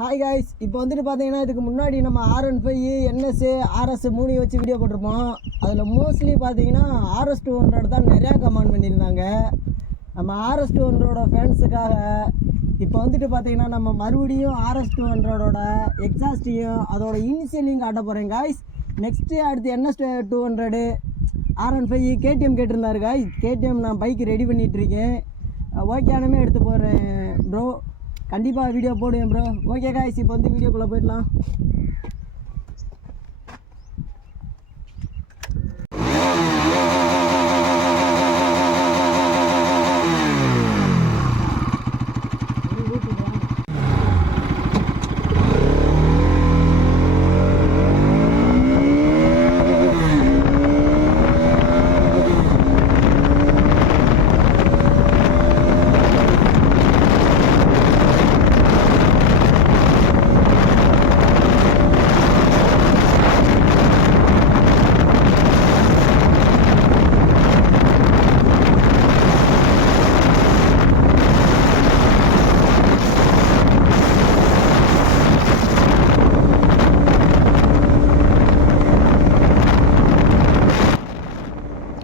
Hi guys, இப்போ வந்துட்டு பார்த்தீங்கன்னா இதுக்கு முன்னாடி நம்ம R15 NS RS 3 வச்சு வீடியோ போட்டிருப்போம். அதில் மோஸ்ட்லி பார்த்தீங்கன்னா RS 200 தான் நிறையா கமெண்ட் பண்ணியிருந்தாங்க. நம்ம RS 200 ஃபேன்ஸுக்காக இப்போ வந்துட்டு பார்த்தீங்கன்னா நம்ம மறுபடியும் RS 200 எக்ஸாஸ்ட்டையும் அதோட இனிஷியலிங் காட்ட போகிறேன் காய்ஸ். நெக்ஸ்ட்டு அடுத்து NS 200 R15 KTM கேட்டிருந்தாரு காய்ஸ். KTM நான் பைக்கு ரெடி பண்ணிகிட்ருக்கேன். ஓகேனுமே எடுத்து போகிறேன் ப்ரோ. கண்டிப்பாக வீடியோ போடுவேன் ப்ரோ. ஓகே காய்ஸ், இப்போ வந்து வீடியோக்குள்ளே போயிடலாம்.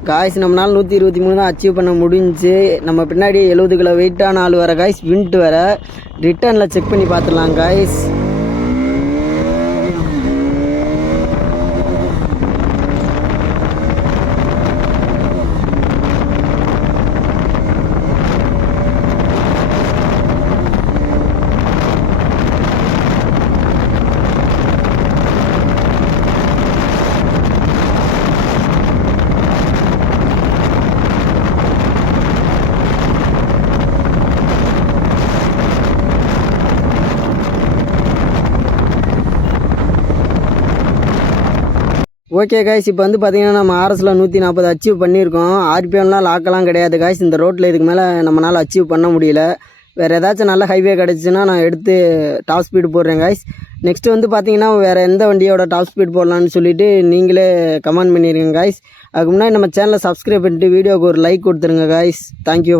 காய்ஸ், நம்மளால் 123 தான் அச்சீவ் பண்ண முடிஞ்சு. நம்ம பின்னாடி 70 கிலோ வெயிட்டான ஆள் வர காய்ஸ். வின்ட்டு வர ரிட்டர்னில் செக் பண்ணி பார்த்துடலாம் காய்ஸ். ஓகே காய்ஸ், இப்போ வந்து பார்த்தீங்கன்னா நம்ம RSல 140 அச்சீவ் பண்ணியிருக்கோம். RPMலாம் லாக்கெல்லாம் கிடையாது காய்ஸ். இந்த ரோட்டில் இதுக்கு மேலே நம்மளால் அச்சீவ் பண்ண முடியல. வேறு ஏதாச்சும் நல்ல ஹைவே கிடச்சின்னா நான் எடுத்து டாப் ஸ்பீடு போடுறேன் காய்ஸ். நெக்ஸ்ட்டு வந்து பார்த்தீங்கன்னா வேறு எந்த வண்டியோட டாப் ஸ்பீட் போடலான்னு சொல்லிவிட்டு நீங்களே கமெண்ட் பண்ணிடுங்க காய்ஸ். அதுக்கு முன்னாடி நம்ம சேனலை சப்ஸ்கிரைப் பண்ணிட்டு வீடியோவுக்கு ஒரு லைக் கொடுத்துருங்க காய்ஸ். தேங்க்யூ.